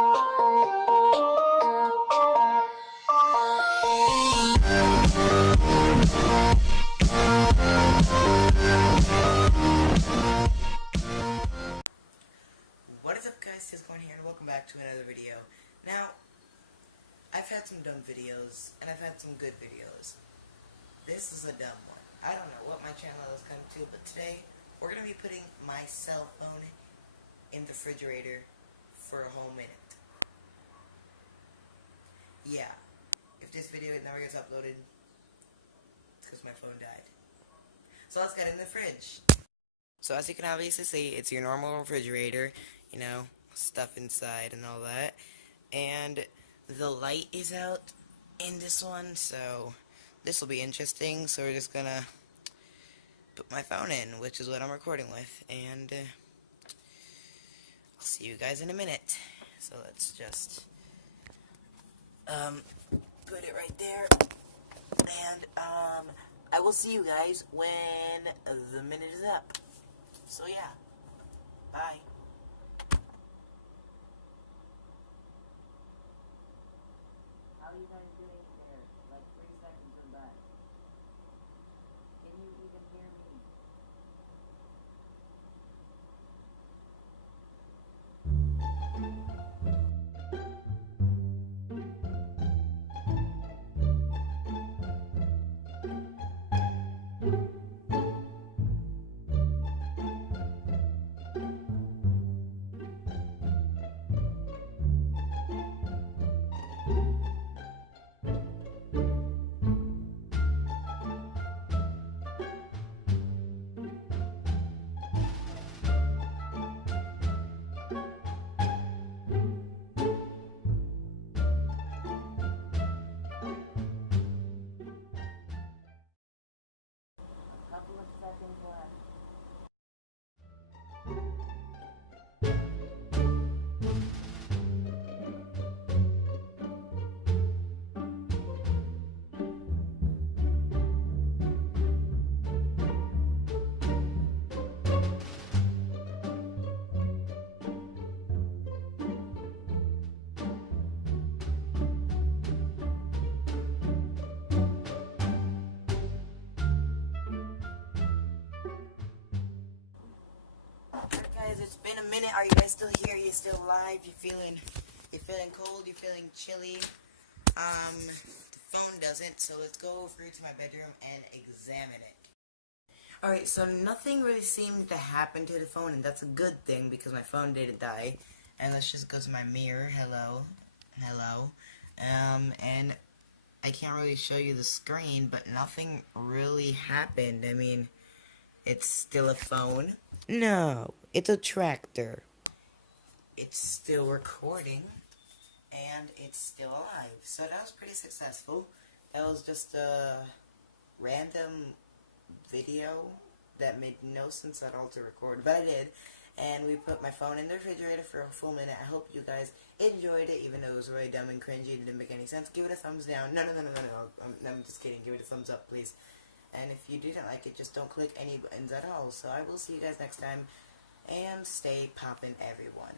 What is up, guys? TizzCorn here, and welcome back to another video. Now, I've had some dumb videos, and I've had some good videos. This is a dumb one. I don't know what my channel has come to, but today, we're going to be putting my cell phone in the refrigerator for a whole minute. Yeah, if this video never gets uploaded, it's because my phone died. So let's get in the fridge. So as you can obviously see, it's your normal refrigerator, you know, stuff inside and all that. And the light is out in this one, so this will be interesting. So we're just gonna put my phone in, which is what I'm recording with, and I'll see you guys in a minute. So let's just put it right there, and I will see you guys when the minute is up. So yeah, bye. How are you guys doing there? Like 3 seconds from back. Can you even hear me? Couple of seconds left. It's been a minute. Are you guys still here? You still alive? You're feeling cold? You're feeling chilly? The phone doesn't, so let's go over to my bedroom and examine it. Alright, so nothing really seemed to happen to the phone, and that's a good thing because my phone didn't die. And let's just go to my mirror. Hello. And I can't really show you the screen, but nothing really happened. I mean, it's still a phone. No, it's a tractor. It's still recording, and it's still alive. So that was pretty successful. That was just a random video that made no sense at all to record, but I did. And we put my phone in the refrigerator for a full minute. I hope you guys enjoyed it, even though it was really dumb and cringy and didn't make any sense. Give it a thumbs down. No. I'm just kidding. Give it a thumbs up, please. And if you didn't like it, just don't click any buttons at all. So I will see you guys next time. And stay poppin', everyone.